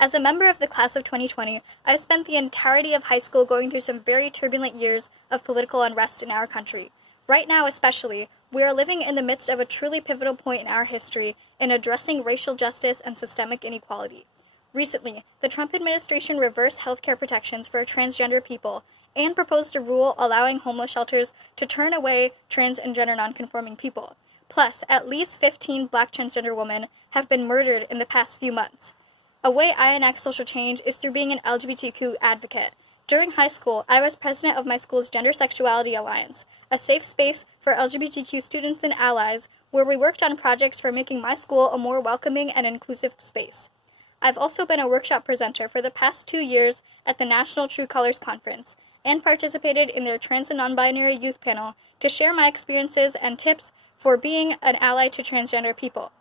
As a member of the class of 2020, I've spent the entirety of high school going through some very turbulent years of political unrest in our country. Right now especially, we are living in the midst of a truly pivotal point in our history in addressing racial justice and systemic inequality. Recently, the Trump administration reversed healthcare protections for transgender people and proposed a rule allowing homeless shelters to turn away trans and gender nonconforming people. Plus, at least 15 Black transgender women have been murdered in the past few months. A way I enact social change is through being an LGBTQ advocate. During high school, I was president of my school's Gender Sexuality Alliance, a safe space for LGBTQ students and allies where we worked on projects for making my school a more welcoming and inclusive space. I've also been a workshop presenter for the past 2 years at the National True Colors Conference and participated in their Trans and Non-Binary Youth Panel to share my experiences and tips for being an ally to transgender people.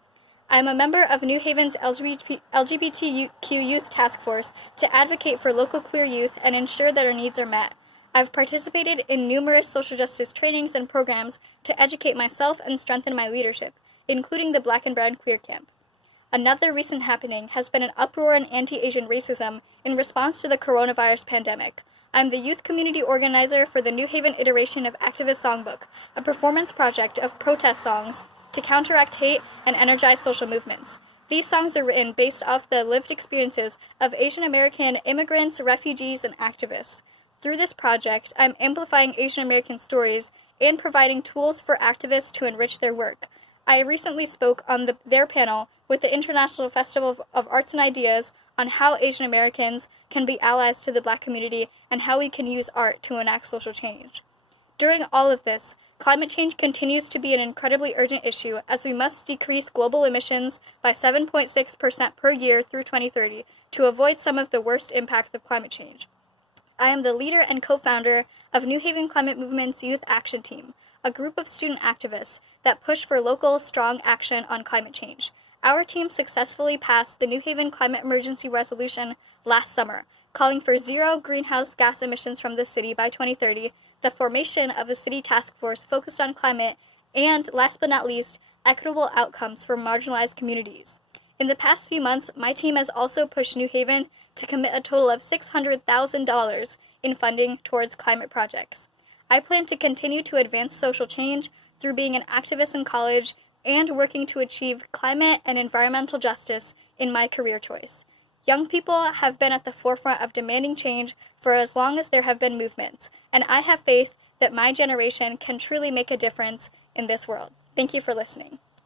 I am a member of New Haven's LGBTQ Youth Task Force to advocate for local queer youth and ensure that our needs are met. I've participated in numerous social justice trainings and programs to educate myself and strengthen my leadership, including the Black and Brown Queer Camp. Another recent happening has been an uproar in anti-Asian racism in response to the coronavirus pandemic. I'm the youth community organizer for the New Haven iteration of Activist Songbook, a performance project of protest songs to counteract hate and energize social movements. These songs are written based off the lived experiences of Asian American immigrants, refugees, and activists. Through this project, I'm amplifying Asian American stories and providing tools for activists to enrich their work. I recently spoke on their panel with the International Festival of Arts and Ideas on how Asian Americans can be allies to the Black community and how we can use art to enact social change. During all of this, climate change continues to be an incredibly urgent issue as we must decrease global emissions by 7.6% per year through 2030 to avoid some of the worst impacts of climate change. I am the leader and co-founder of New Haven Climate Movement's Youth Action Team, a group of student activists that push for local, strong action on climate change. Our team successfully passed the New Haven Climate Emergency Resolution last summer, calling for zero greenhouse gas emissions from the city by 2030, the formation of a city task force focused on climate, and, last but not least, equitable outcomes for marginalized communities. In the past few months, my team has also pushed New Haven to commit a total of $600,000 in funding towards climate projects. I plan to continue to advance social change through being an activist in college and working to achieve climate and environmental justice in my career choice. Young people have been at the forefront of demanding change for as long as there have been movements, and I have faith that my generation can truly make a difference in this world. Thank you for listening.